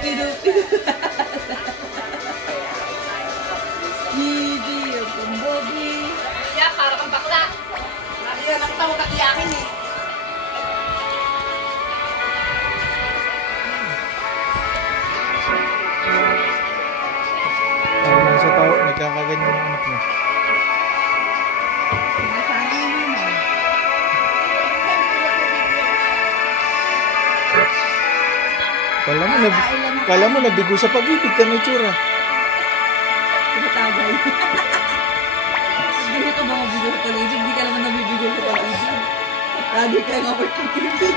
Hindi, yung pambobi. Yeah, para kang bakla. Nakita mo katiyakin eh. Sa tao, may kakaganyan yung anak mo. Kala mo nabigo sa pag-ibig ka may tsura. Tumatagay. Hindi ka ba mabigo sa pag-ibig? Hindi ka naman nabibigo sa pag-ibig. Lagi ka nga pag-ibig.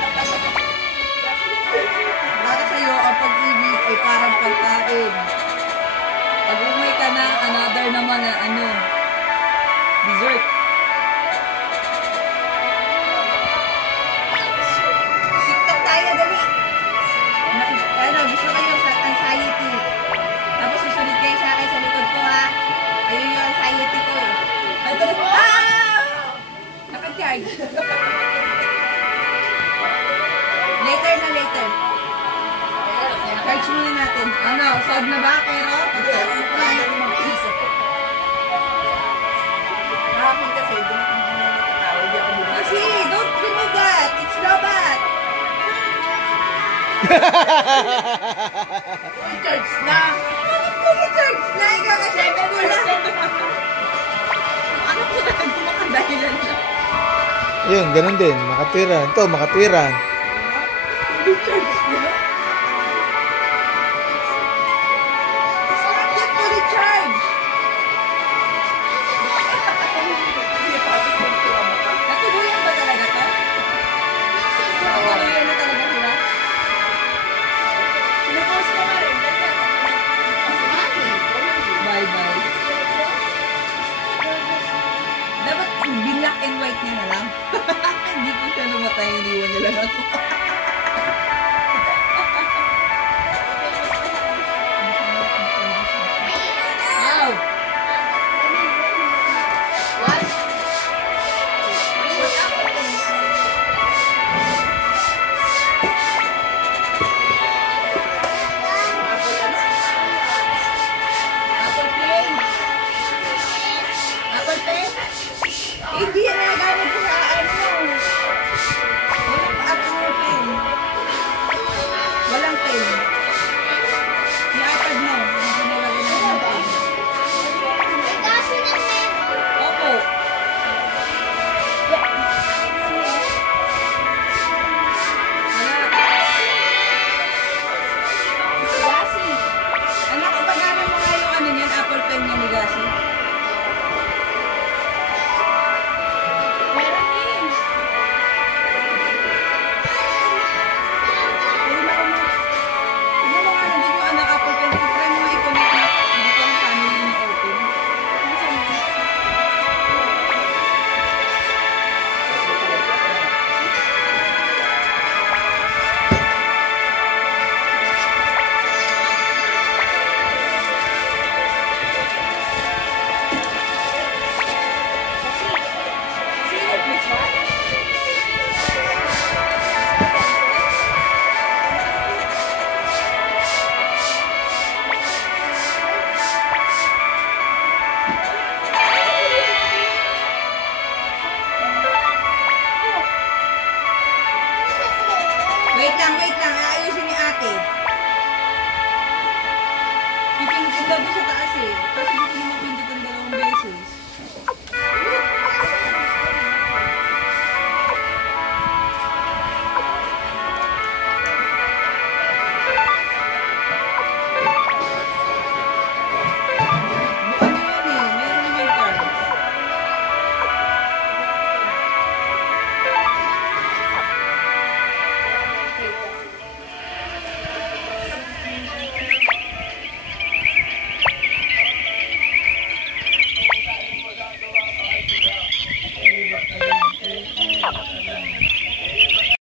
Para sa'yo, ang pag-ibig ay parang pagkain. Pag umay ka na, another naman na dessert. TikTok tayo, dali. Gusto kayo sa anxiety. Tapos susunod kayo sa akin sa likod ko, ha? Ayun yung anxiety ko, eh. Naka-charge. Later na, later. Charge muna natin. Ano, solve na ba, pero? Kasi, don't remove that. It's robot. Charge na. Charge na. Ikaw kasi pagula. Ano po na gumakadahilan siya? Yun, ganun din. Makatwiran. Ito, makatwiran. Charge na. It's not yet fully charged. Natuluyan ba talaga to? Natuluyan na talaga sila? Pinapost ko nga rin. Bye-bye. Dapat black and white niya na lang. Hindi ko siya namatay, iniwan niya lang ako. Wow! What? Apple Pen! Apple Pen? Hindi yan nagagamit ko sa Walang Apple Pen. Walang pen. Yung iPad mo. Hindi mo lagay na yung pen. Opo. Gasi. Anak, ipagana mo nga yung niyan, Apple Pen niya ni Gasi. Wait lang. Aayusin ni ate. Pipindutin daw sa taas eh. Kasi dito naman pindutin 2 beses.